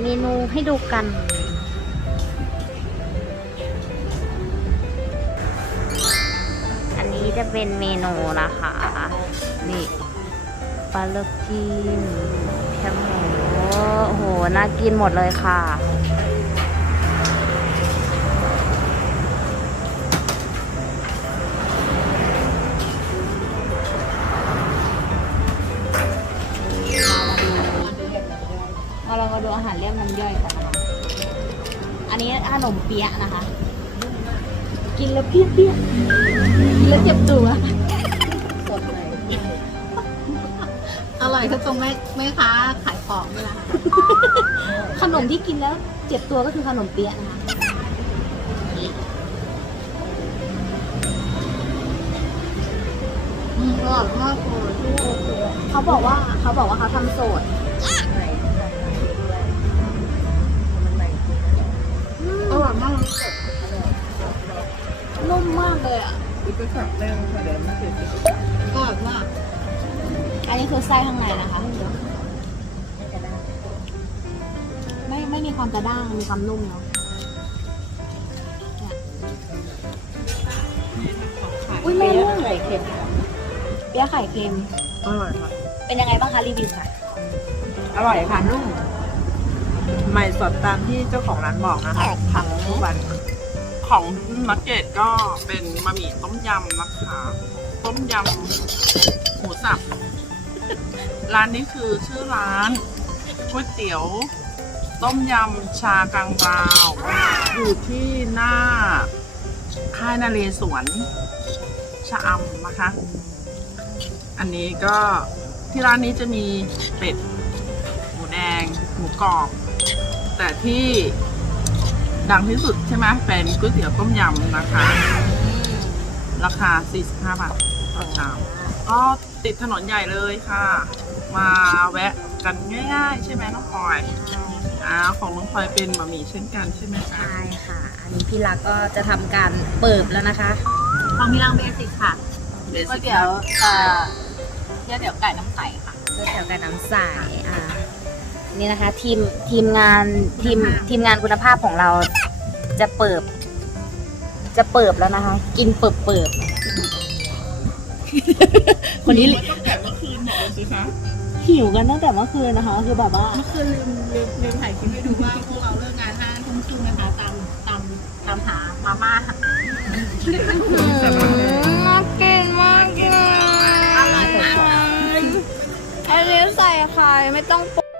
เมนูให้ดูกัน อันนี้จะเป็นเมนูนะคะ นี่ปลาเลือกจีนแคบหมูโอ้โห น่ากินหมดเลยค่ะ ดูอาหารเรียกน้ำย่อยกันนะคะ อันนี้ขนมเปี๊ยะนะคะ กินแล้วเปี้ยเปี้ยกินแล้วเจ็บตัวสดเลยอร่อยทุกตรงแม่แม่ค้าขายของนี่แหละขนมที่กินแล้วเจ็บตัวก็คือขนมเปี๊ยะนะคะอืมอร่อยมากเลยเขาบอกว่าเขาบอกว่าเขาทำโสด มมากเลยอะอร่อยมาก อันนี้คือไส้ข้างในนะคะ ไม่ไม่มีความกระด้าง มีความนุ่มเนาะเนี่ยอุ้ยแม่นุ่มไข่เค็มเปี๊ยะไข่เค็มอร่อยค่ะ เป็นยังไงบ้างคะรีวิวค่ะ อร่อยค่ะนุ่ม ใหม่สดตามที่เจ้าของร้านบอกนะคะทำทุกวัน ของนักเกตก็เป็นบะหมี่ต้มยำนะคะ ต้มยำหมูสับ ร้านนี้คือชื่อร้านก๋วยเตี๋ยว ต้มยำชากลางราว อยู่ที่หน้าค่ายนาเรศวรชะอำนะคะ อันนี้ก็ที่ร้านนี้จะมีเป็ด หมูแดง หมูกรอบ แต่ที่ ดังที่สุดใช่ไหมเป็นก๋วยเตี๋ยวต้มยำนะคะ ราคา 45 บาทต่อชามก็ติดถนนใหญ่เลยค่ะ มาแวะกันง่ายๆ ใช่ไหมน้องพลอยอ่าของน้องพลอยเป็นบะหมี่เช่นกันใช่ไหมคะใช่ค่ะ อันนี้พี่รักก็จะทำการเปิบแล้วนะคะ ของพี่รังเบสิกค่ะเบก๋วยสิกเตี๋ยวเอ่อก๋วยเตี๋ยวไก่น้ำใสค่ะก๋วยเตี๋ยวไก่น้ำใสอ่า นี่นะคะ ทีมทีมงานทีมทีมงานคุณภาพของเราจะเปิบ จะเปิบแล้วนะคะ กินเปิบเปิบคนนี้ตั้งแต่เมื่อคืนบอกเลยสิคะหิวกันตั้งแต่เมื่อคืนนะคะ คือแบบว่าเมื่อคืนลืมลืมลืมถ่ายคลิปให้ดูว่าพวกเราเลิกงานห้าทุ่มครึ่งนะคะตามตามตามหามาม่าน่ากินมากเลยอร่อยมากอันนี้ใส่ไข่ไม่ต้องปรุง